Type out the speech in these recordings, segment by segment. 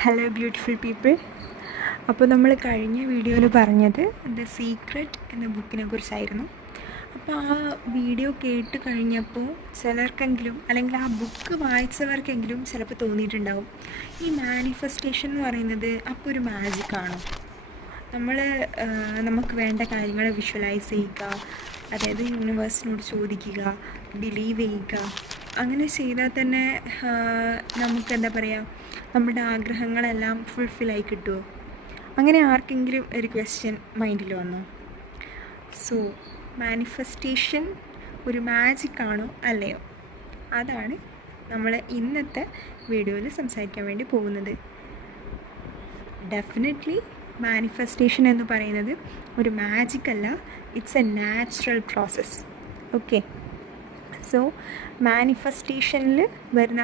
Hello beautiful people. അപ്പോൾ നമ്മൾ കഴിഞ്ഞ വീഡിയോയിൽ പറഞ്ഞത് ദ സീക്രട്ട് എന്ന ബുക്കിനെ കുറിച്ചായിരുന്നു. അപ്പോൾ ആ വീഡിയോ കേട്ട് കഴിഞ്ഞപ്പോൾ ചിലർക്കെങ്കിലും അല്ലെങ്കിൽ ആ ബുക്ക് വായിച്ചവർക്കെങ്കിലും ചിലപ്പോൾ തോന്നിയിട്ടുണ്ടാവും, ഈ മാനിഫെസ്റ്റേഷൻ എന്ന് പറയുന്നത് അപ്പോൾ ഒരു മാജിക്കാണോ? നമുക്ക് വേണ്ട കാര്യങ്ങൾ വിഷ്വലൈസ് ചെയ്യുക, അതായത് യൂണിവേഴ്സിനോട് ചോദിക്കുക, ബിലീവ് ചെയ്യുക, അങ്ങനെ ചെയ്താൽ തന്നെ നമുക്ക് എന്താ പറയുക, നമ്മുടെ ആഗ്രഹങ്ങളെല്ലാം ഫുൾഫില്ലായി കിട്ടുമോ? അങ്ങനെ ആർക്കെങ്കിലും ഒരു ക്വസ്റ്റ്യൻ മൈൻഡിൽ വന്നോ? സോ മാനിഫെസ്റ്റേഷൻ ഒരു മാജിക്കാണോ അല്ലയോ? അതാണ് നമ്മൾ ഇന്നത്തെ വീഡിയോയിൽ സംസാരിക്കാൻ വേണ്ടി പോകുന്നത്. ഡെഫിനറ്റ്ലി മാനിഫെസ്റ്റേഷൻ എന്ന് പറയുന്നത് ഒരു മാജിക് അല്ല, it's a natural process. Okay, so മാനിഫെസ്റ്റേഷനിൽ വരുന്ന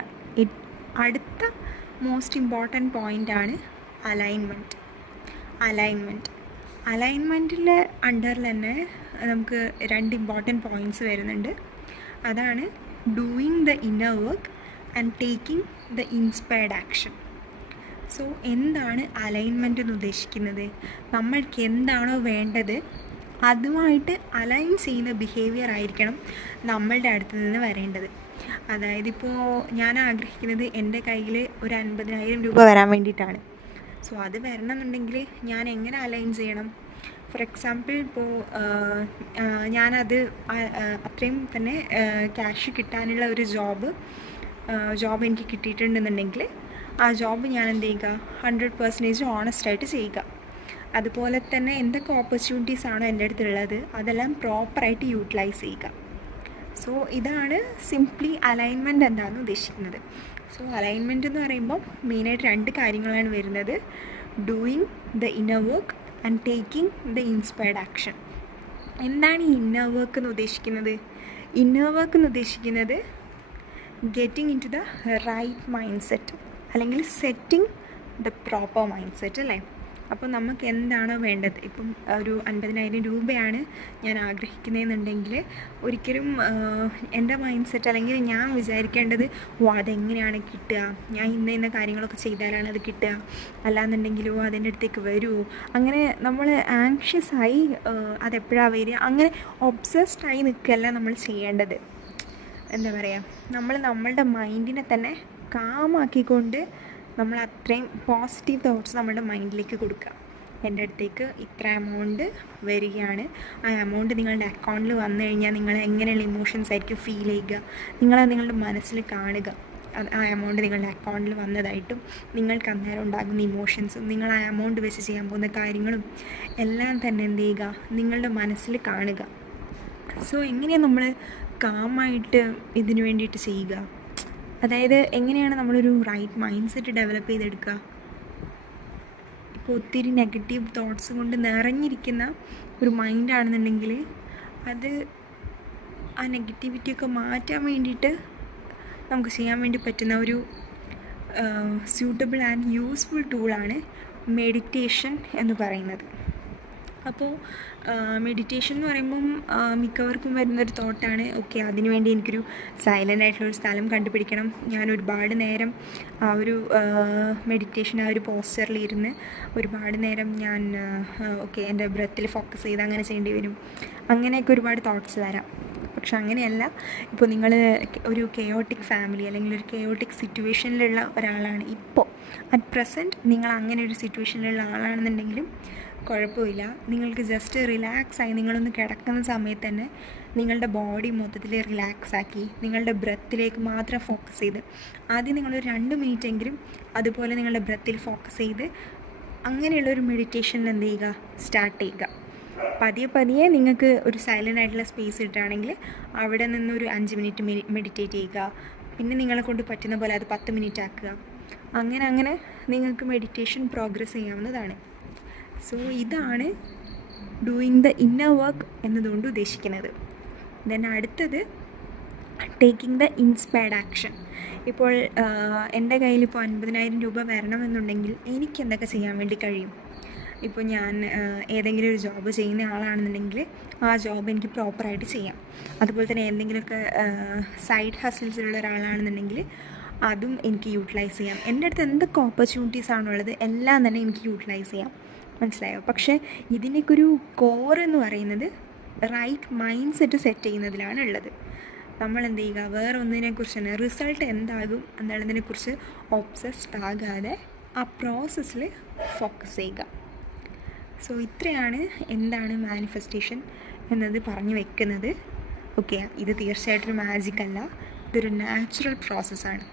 അടുത്ത മോസ്റ്റ് ഇമ്പോർട്ടൻറ്റ് പോയിൻ്റാണ് അലൈൻമെൻറ്റിൻ്റെ അണ്ടറിൽ തന്നെ നമുക്ക് രണ്ട് ഇമ്പോർട്ടൻറ്റ് പോയിൻറ്റ്സ് വരുന്നുണ്ട്. അതാണ് doing the inner work and taking the inspired action. So എന്താണ് അലൈൻമെൻറ്റ് എന്ന് ഉദ്ദേശിക്കുന്നത്? നമ്മൾക്ക് എന്താണോ വേണ്ടത് അതുമായിട്ട് അലൈൻ ചെയ്യുന്ന ബിഹേവിയർ ആയിരിക്കണം നമ്മളുടെ അടുത്ത് നിന്ന് വരേണ്ടത്. അതായത് ഇപ്പോൾ ഞാൻ ആഗ്രഹിക്കുന്നത് എൻ്റെ കയ്യിൽ ഒരു 50,000 രൂപ വരാൻ വേണ്ടിയിട്ടാണ്. സോ അത് വരണമെന്നുണ്ടെങ്കിൽ ഞാൻ എങ്ങനെ അലൈൻ ചെയ്യണം? ഫോർ എക്സാമ്പിൾ, ഇപ്പോൾ ഞാനത് അത്രയും തന്നെ ക്യാഷ് കിട്ടാനുള്ള ഒരു ജോബ് എനിക്ക് കിട്ടിയിട്ടുണ്ടെന്നുണ്ടെങ്കിൽ ആ ജോബ് ഞാൻ എന്ത് ചെയ്യുക, 100% ഓണസ്റ്റായിട്ട് ചെയ്യുക. അതുപോലെ തന്നെ എന്തൊക്കെ ഓപ്പർച്യൂണിറ്റീസ് ആണോ എൻ്റെ അടുത്തുള്ളത് അതെല്ലാം പ്രോപ്പറായിട്ട് യൂട്ടിലൈസ് ചെയ്യുക. സോ ഇതാണ് സിംപ്ലി അലൈൻമെൻറ്റ് എന്താണെന്ന് ഉദ്ദേശിക്കുന്നത്. സോ അലൈൻമെൻറ്റ് എന്ന് പറയുമ്പോൾ മെയിനായിട്ട് രണ്ട് കാര്യങ്ങളാണ് വരുന്നത്: doing the inner work and taking the inspired action. എന്താണ് ഈ ഇന്നർ വർക്ക് എന്ന് ഉദ്ദേശിക്കുന്നത്? ഇന്നർ വർക്ക് എന്ന് ഉദ്ദേശിക്കുന്നത് getting into the right mindset, അല്ലെങ്കിൽ setting the proper mindset, അല്ലേ? അപ്പോൾ നമുക്ക് എന്താണോ വേണ്ടത്, ഇപ്പം ഒരു 50,000 രൂപയാണ് ഞാൻ ആഗ്രഹിക്കുന്നതെന്നുണ്ടെങ്കിൽ ഒരിക്കലും എൻ്റെ മൈൻഡ് സെറ്റ് അല്ലെങ്കിൽ ഞാൻ വിചാരിക്കേണ്ടത് അതെങ്ങനെയാണ് കിട്ടുക, ഞാൻ ഇന്ന കാര്യങ്ങളൊക്കെ ചെയ്താലാണ് അത് കിട്ടുക, അല്ലാന്നുണ്ടെങ്കിലോ അതിൻ്റെ അടുത്തേക്ക് വരുമോ, അങ്ങനെ നമ്മൾ ആങ്ഷ്യസായി അതെപ്പോഴാണ് വരിക, അങ്ങനെ ഒബ്സസ്ഡായി നിൽക്കുകയല്ല നമ്മൾ ചെയ്യേണ്ടത്. എന്താ പറയുക, നമ്മളുടെ മൈൻഡിനെ തന്നെ കാമാക്കിക്കൊണ്ട് നമ്മൾ അത്രയും പോസിറ്റീവ് തോട്ട്സ് നമ്മളുടെ മൈൻഡിലേക്ക് കൊടുക്കുക. എൻ്റെ അടുത്തേക്ക് ഇത്ര എമൗണ്ട് വരികയാണ്, ആ എമൗണ്ട് നിങ്ങളുടെ അക്കൗണ്ടിൽ വന്നു കഴിഞ്ഞാൽ നിങ്ങൾ എങ്ങനെയുള്ള ഇമോഷൻസ് ആയിരിക്കും ഫീൽ ചെയ്യുക, നിങ്ങളുടെ മനസ്സിൽ കാണുക ആ എമൗണ്ട് നിങ്ങളുടെ അക്കൗണ്ടിൽ വന്നതായിട്ടും നിങ്ങൾക്ക് അന്നേരം ഉണ്ടാകുന്ന ഇമോഷൻസും നിങ്ങൾ ആ എമൗണ്ട് വെച്ച് ചെയ്യാൻ പോകുന്ന കാര്യങ്ങളും എല്ലാം തന്നെ എന്ത് ചെയ്യുക, നിങ്ങളുടെ മനസ്സിൽ കാണുക. സോ എങ്ങനെയാണ് നമ്മൾ കാമായിട്ട് ഇതിനു വേണ്ടിയിട്ട് ചെയ്യുക? അതായത് എങ്ങനെയാണ് നമ്മളൊരു റൈറ്റ് മൈൻഡ് സെറ്റ് ഡെവലപ്പ് ചെയ്തെടുക്കുക? ഇപ്പോൾ ഒത്തിരി നെഗറ്റീവ് തോട്ട്സ് കൊണ്ട് നിറഞ്ഞിരിക്കുന്ന ഒരു മൈൻഡാണെന്നുണ്ടെങ്കിൽ ആ നെഗറ്റിവിറ്റിയൊക്കെ മാറ്റാൻ വേണ്ടിയിട്ട് നമുക്ക് ചെയ്യാൻ വേണ്ടി പറ്റുന്ന ഒരു സ്യൂട്ടബിൾ ആൻഡ് യൂസ്ഫുൾ ടൂളാണ് മെഡിറ്റേഷൻ എന്ന് പറയുന്നത്. അപ്പോൾ മെഡിറ്റേഷൻ എന്ന് പറയുമ്പം മിക്കവർക്കും വരുന്നൊരു തോട്ടാണ്, ഓക്കെ അതിനു വേണ്ടി എനിക്കൊരു സൈലൻ്റ് ആയിട്ടുള്ളൊരു സ്ഥലം കണ്ടുപിടിക്കണം, ഞാൻ ഒരുപാട് നേരം ആ ഒരു മെഡിറ്റേഷൻ ആ ഒരു പോസ്ചറിലിരുന്ന് ഒരുപാട് നേരം ഞാൻ എൻ്റെ ബ്രെത്തിൽ ഫോക്കസ് ചെയ്ത് അങ്ങനെ ചെയ്യേണ്ടി വരും, അങ്ങനെയൊക്കെ ഒരുപാട് തോട്ട്സ് വരാം. പക്ഷെ അങ്ങനെയല്ല. ഇപ്പോൾ നിങ്ങൾ ഒരു കെയോട്ടിക് ഫാമിലി അല്ലെങ്കിൽ ഒരു കെയോട്ടിക് സിറ്റുവേഷനിലുള്ള ഒരാളാണ്, ഇപ്പോൾ അറ്റ് പ്രസൻറ്റ് നിങ്ങൾ അങ്ങനെ ഒരു സിറ്റുവേഷനിലുള്ള ആളാണെന്നുണ്ടെങ്കിലും കുഴപ്പമില്ല. നിങ്ങൾക്ക് ജസ്റ്റ് റിലാക്സായി നിങ്ങളൊന്ന് കിടക്കുന്ന സമയത്ത് തന്നെ നിങ്ങളുടെ ബോഡി മൊത്തത്തിൽ റിലാക്സാക്കി നിങ്ങളുടെ ബ്രെത്തിലേക്ക് മാത്രം ഫോക്കസ് ചെയ്ത് ആദ്യം നിങ്ങളൊരു 2 മിനിറ്റെങ്കിലും അതുപോലെ നിങ്ങളുടെ ബ്രെത്തിൽ ഫോക്കസ് ചെയ്ത് അങ്ങനെയുള്ളൊരു മെഡിറ്റേഷൻ എന്ത് ചെയ്യുക, സ്റ്റാർട്ട് ചെയ്യുക. പതിയെ നിങ്ങൾക്ക് ഒരു സൈലൻ്റ് ആയിട്ടുള്ള സ്പേസ് കിട്ടുകയാണെങ്കിൽ അവിടെ നിന്നൊരു 5 മിനിറ്റ് മെഡിറ്റേറ്റ് ചെയ്യുക. പിന്നെ നിങ്ങളെ കൊണ്ട് പറ്റുന്ന പോലെ അത് 10 മിനിറ്റ് ആക്കുക. അങ്ങനെ നിങ്ങൾക്ക് മെഡിറ്റേഷൻ പ്രോഗ്രസ് ചെയ്യാവുന്നതാണ്. സോ ഇതാണ് ഡൂയിങ് ദ ഇന്നർ വർക്ക് എന്നതുകൊണ്ട് ഉദ്ദേശിക്കുന്നത്. ദെൻ അടുത്തത് ടേക്കിംഗ് ദ ഇൻസ്പയർഡ് ആക്ഷൻ. ഇപ്പോൾ എൻ്റെ കയ്യിൽ ഇപ്പോൾ 50,000 രൂപ വരണമെന്നുണ്ടെങ്കിൽ എനിക്ക് എന്തൊക്കെ ചെയ്യാൻ വേണ്ടി കഴിയും? ഇപ്പോൾ ഞാൻ ഏതെങ്കിലും ഒരു ജോബ് ചെയ്യുന്ന ആളാണെന്നുണ്ടെങ്കിൽ ആ ജോബ് എനിക്ക് പ്രോപ്പറായിട്ട് ചെയ്യാം. അതുപോലെ തന്നെ എന്തെങ്കിലുമൊക്കെ സൈഡ് ഹസിൽസിലുള്ള ഒരാളാണെന്നുണ്ടെങ്കിൽ അതും എനിക്ക് യൂട്ടിലൈസ് ചെയ്യാം. എൻ്റെ അടുത്ത് എന്തൊക്കെ ഓപ്പർച്യൂണിറ്റീസ് ആണുള്ളത് എല്ലാം തന്നെ എനിക്ക് യൂട്ടിലൈസ് ചെയ്യാം. മനസ്സിലായോ? പക്ഷേ ഇതിൻ്റെയൊക്കെ ഒരു കോർ എന്ന് പറയുന്നത് റൈറ്റ് മൈൻഡ് സെറ്റ് ചെയ്യുന്നതിലാണ് ഉള്ളത്. നമ്മൾ എന്ത് ചെയ്യുക, വേറെ ഒന്നിനെക്കുറിച്ച് തന്നെ റിസൾട്ട് എന്താകും എന്നുള്ളതിനെക്കുറിച്ച് ഒബ്സസ്ഡ് ആകാതെ ആ പ്രോസസ്സിൽ ഫോക്കസ് ചെയ്യുക. സോ ഇത്രയാണ് എന്താണ് മാനിഫെസ്റ്റേഷൻ എന്നത് പറഞ്ഞു വെക്കുന്നത്. ഓക്കെ, ഇത് തീർച്ചയായിട്ടും മാജിക് അല്ല, ഇതൊരു നാച്ചുറൽ പ്രോസസ്സാണ്.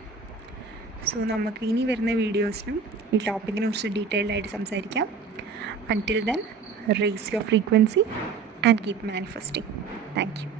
സോ നമുക്ക് ഇനി വരുന്ന വീഡിയോസിലും ഈ ടോപ്പിക്കിനെ കുറിച്ച് ഡീറ്റെയിൽഡ് ആയിട്ട് സംസാരിക്കാം. Until then, raise your frequency and keep manifesting. Thank you.